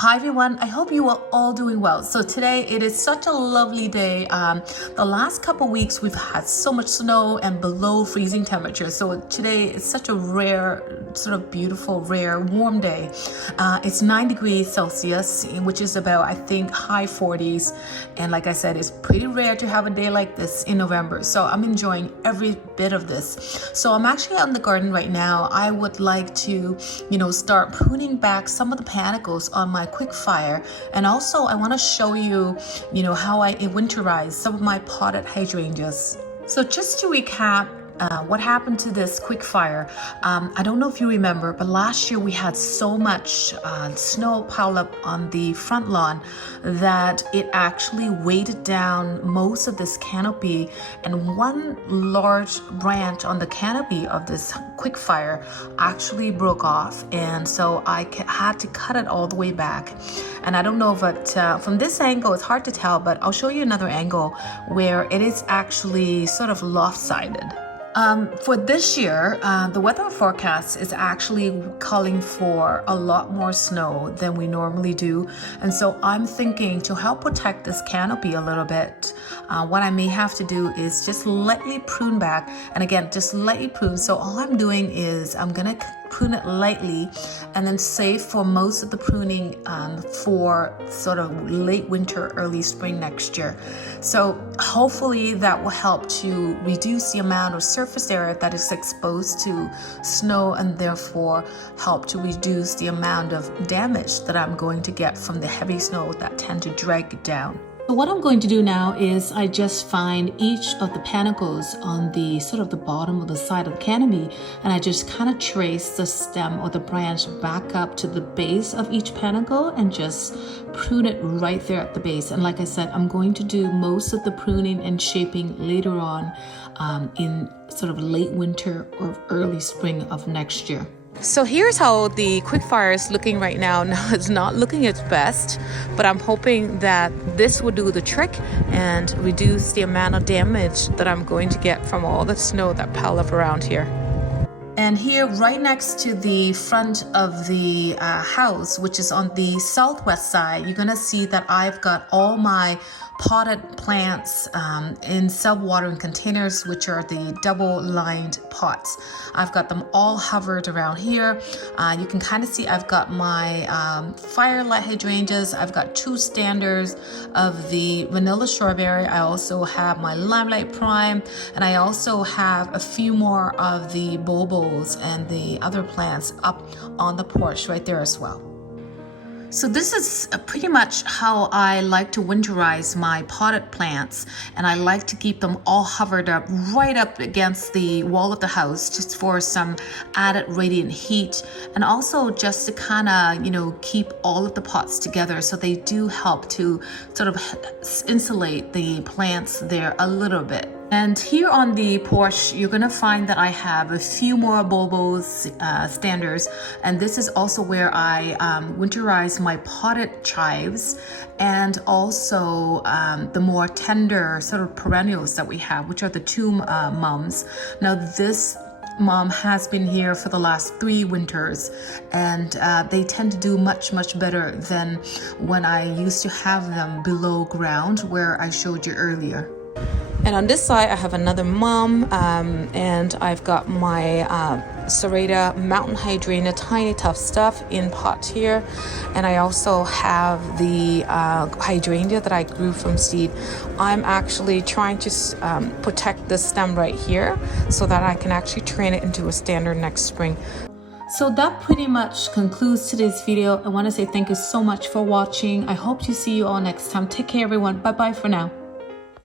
Hi everyone, I hope you are all doing well. So today it is such a lovely day. The last couple weeks we've had so much snow and below freezing temperatures. So today it's such a rare, sort of beautiful, rare, warm day. It's 9 degrees Celsius, which is about, I think, high 40s. And like I said, it's pretty rare to have a day like this in November. So I'm enjoying every bit of this. So I'm actually out in the garden right now. I would like to, start pruning back some of the panicles on my quick fire, and also I want to show you how I winterize some of my potted hydrangeas. So just to recap, what happened to this quick fire, I don't know if you remember, but last year we had so much snow piled up on the front lawn that it actually weighted down most of this canopy, and one large branch on the canopy of this quick fire actually broke off, and so I had to cut it all the way back. And I don't know, but from this angle it's hard to tell, but I'll show you another angle where it is actually sort of lopsided. For this year, the weather forecast is actually calling for a lot more snow than we normally do. And so I'm thinking to help protect this canopy a little bit, what I may have to do is just lightly prune back. And again, just lightly prune. So all I'm doing is I'm going to prune it lightly and then save for most of the pruning for sort of late winter, early spring next year. So hopefully that will help to reduce the amount of surface area that is exposed to snow, and therefore help to reduce the amount of damage that I'm going to get from the heavy snow that tend to drag it down. So what I'm going to do now is I just find each of the panicles on the sort of the bottom of the side of the canopy, and I just kind of trace the stem or the branch back up to the base of each panicle and just prune it right there at the base. And like I said, I'm going to do most of the pruning and shaping later on in sort of late winter or early spring of next year. So here's how the quick fire is looking right now. Now it's not looking its best, but I'm hoping that this will do the trick and reduce the amount of damage that I'm going to get from all the snow that piled up around here. And here, right next to the front of the house, which is on the southwest side, you're gonna see that I've got all my potted plants in self-watering containers, which are the double-lined pots. I've got them all hovered around here. You can kind of see I've got my firelight hydrangeas. I've got 2 standards of the vanilla strawberry. I also have my limelight prime, and I also have a few more of the bulbos and the other plants up on the porch right there as well. So this is pretty much how I like to winterize my potted plants, and I like to keep them all hovered up right up against the wall of the house just for some added radiant heat, and also just to kind of keep all of the pots together, so they do help to sort of insulate the plants there a little bit. And here on the porch, you're gonna find that I have a few more bulbos standards, and this is also where I winterize my potted chives, and also the more tender sort of perennials that we have, which are the 2 mums. Now this mom has been here for the last 3 winters, and they tend to do much better than when I used to have them below ground where I showed you earlier. And on this side, I have another mum, and I've got my Serrata mountain hydrangea, tiny tough stuff in pot here. And I also have the hydrangea that I grew from seed. I'm actually trying to protect the stem right here so that I can actually train it into a standard next spring. So that pretty much concludes today's video. I want to say thank you so much for watching. I hope to see you all next time. Take care, everyone. Bye-bye for now.